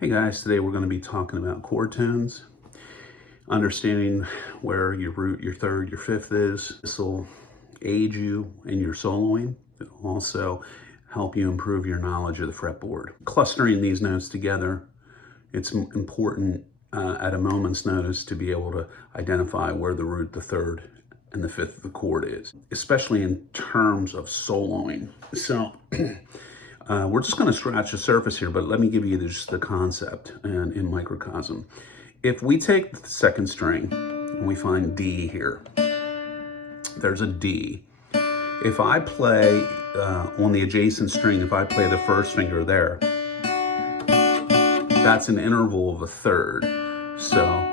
Hey guys, today we're going to be talking about chord tones, understanding where your root, your third, your fifth is. This will aid you in your soloing. It will also help you improve your knowledge of the fretboard. Clustering these notes together, it's important at a moment's notice to be able to identify where the root, the third, and the fifth of the chord is, especially in terms of soloing. So we're just going to scratch the surface here, but let me give you just the concept and in microcosm. If we take the second string and we find D here, there's a D. If I play on the adjacent string, if I play the first finger there, that's an interval of a third. So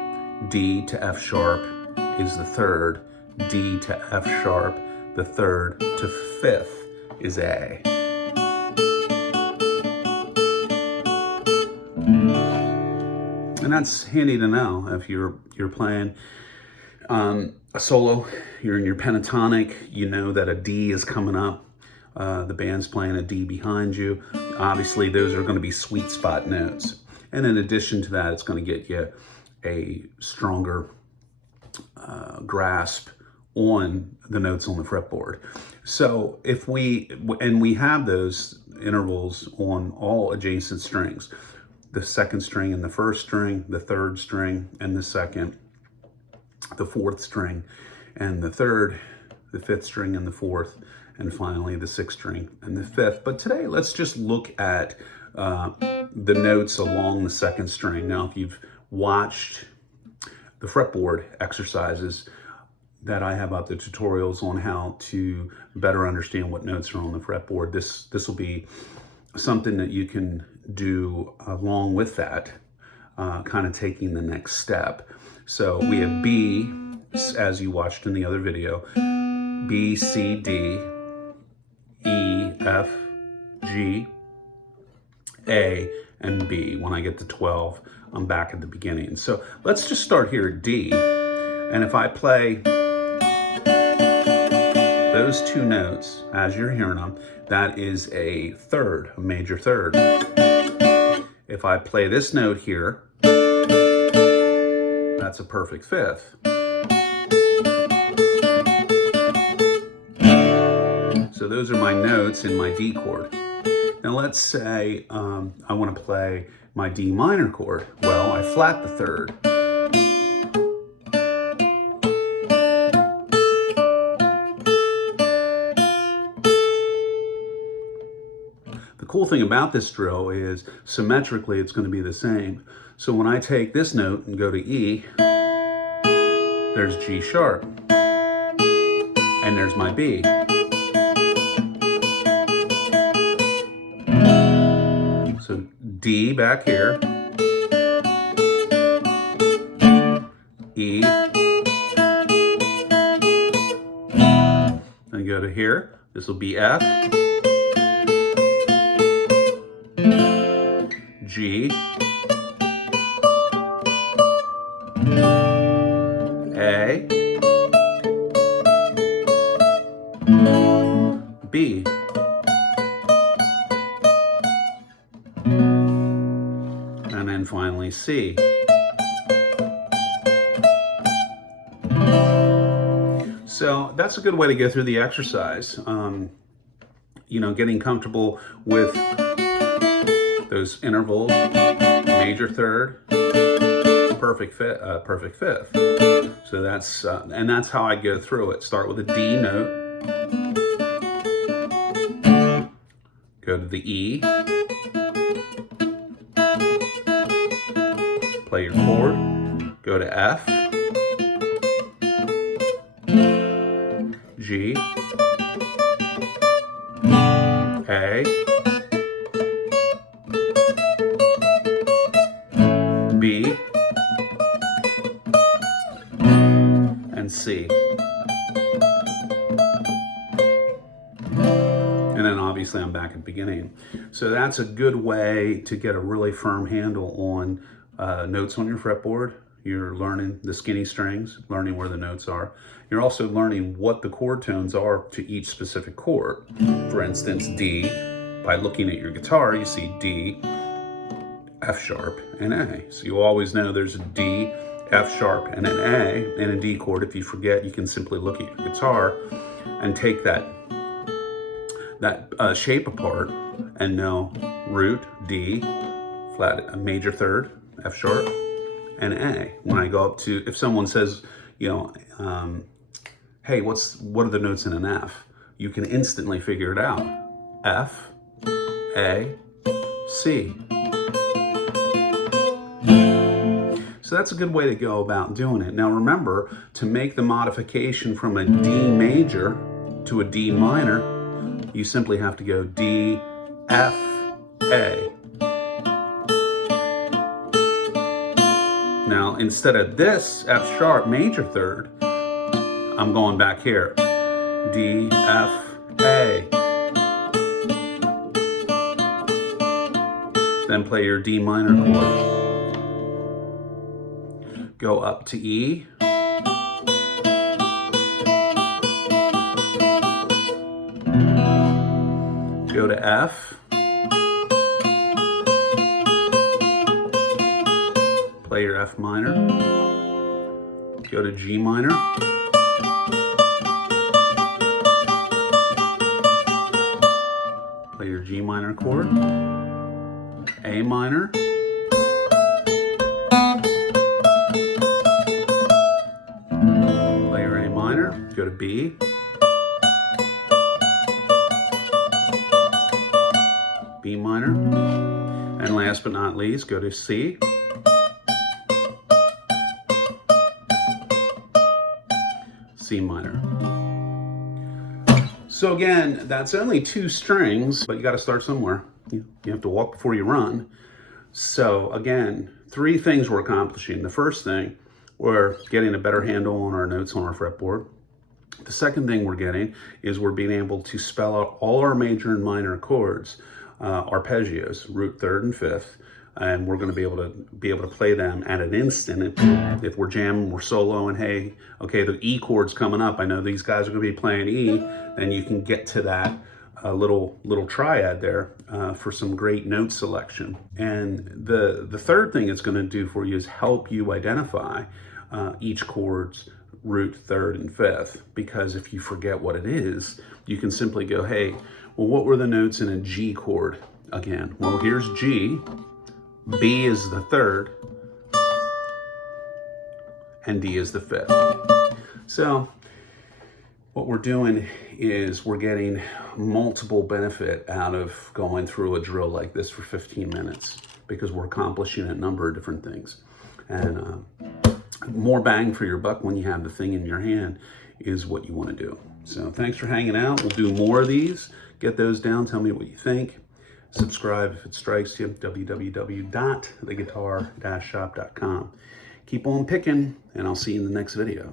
D to F sharp is the third, D to F sharp, the third, to fifth is A. And that's handy to know if you're playing a solo, you're in your pentatonic, you know that a D is coming up, the band's playing a D behind you. Obviously, those are going to be sweet spot notes. And in addition to that, it's going to get you a stronger grasp on the notes on the fretboard. So if we have those intervals on all adjacent strings, the second string and the first string, the third string and the second, the fourth string and the third, the fifth string and the fourth, and finally the sixth string and the fifth. But today, let's just look at the notes along the second string. Now, if you've watched the fretboard exercises that I have out, the tutorials on how to better understand what notes are on the fretboard, this will be something that you can do along with that, kind of taking the next step. So we have B, as you watched in the other video, B, C, D, E, F, G, A, and B. When I get to 12, I'm back at the beginning. So let's just start here at D. And if I play those two notes, as you're hearing them, that is a third, a major third. If I play this note here, that's a perfect fifth. So those are my notes in my D chord. Now let's say I want to play my D minor chord. Well, I flat the third. The cool thing about this drill is symmetrically it's going to be the same. So when I take this note and go to E, there's G sharp, and there's my B. So D back here, E, and go to here, this will be F, G, A, B, and then finally C. So that's a good way to go through the exercise. Getting comfortable with those intervals, major third, perfect fifth. So that's how I go through it. Start with a D note, go to the E, play your chord, go to F, G, A, B, and C. And then obviously I'm back at the beginning. So that's a good way to get a really firm handle on notes on your fretboard. You're learning the skinny strings, learning where the notes are. You're also learning what the chord tones are to each specific chord. For instance, D, by looking at your guitar, you see D, F sharp, and A. So you always know there's a D, F sharp, and an A, and a D chord. If you forget, you can simply look at your guitar and take that shape apart and know root, D, flat, a major third, F sharp, and A. When I go up to, if someone says, you know, hey, what are the notes in an F? You can instantly figure it out. F, A, C. So that's a good way to go about doing it. Now remember, to make the modification from a D major to a D minor, you simply have to go D, F, A. Now, instead of this F sharp major third, I'm going back here. D, F, A. Then play your D minor chord. Go up to E. Go to F. Play your F minor. Go to G minor. Play your G minor chord. A minor. Play your A minor. Go to B. B minor. And last but not least, go to C. C minor. So again, that's only 2 strings, but you got to start somewhere. You have to walk before you run. So again, 3 things we're accomplishing. The first thing, we're getting a better handle on our notes on our fretboard. The second thing we're getting is we're being able to spell out all our major and minor chords, arpeggios, root, third, and fifth, and we're going to be able to play them at an instant. If we're jamming, we're soloing, hey, okay, the E chord's coming up. I know these guys are going to be playing E. Then you can get to that little triad there for some great note selection. And the third thing it's going to do for you is help you identify each chord's root, third, and fifth. Because if you forget what it is, you can simply go, hey, well, what were the notes in a G chord again? Well, here's G. B is the third, and D is the fifth. So what we're doing is we're getting multiple benefit out of going through a drill like this for 15 minutes because we're accomplishing a number of different things. And more bang for your buck when you have the thing in your hand is what you want to do. So thanks for hanging out. We'll do more of these. Get those down. Tell me what you think. Subscribe if it strikes you. www.theguitar-shop.com. Keep on picking, and I'll see you in the next video.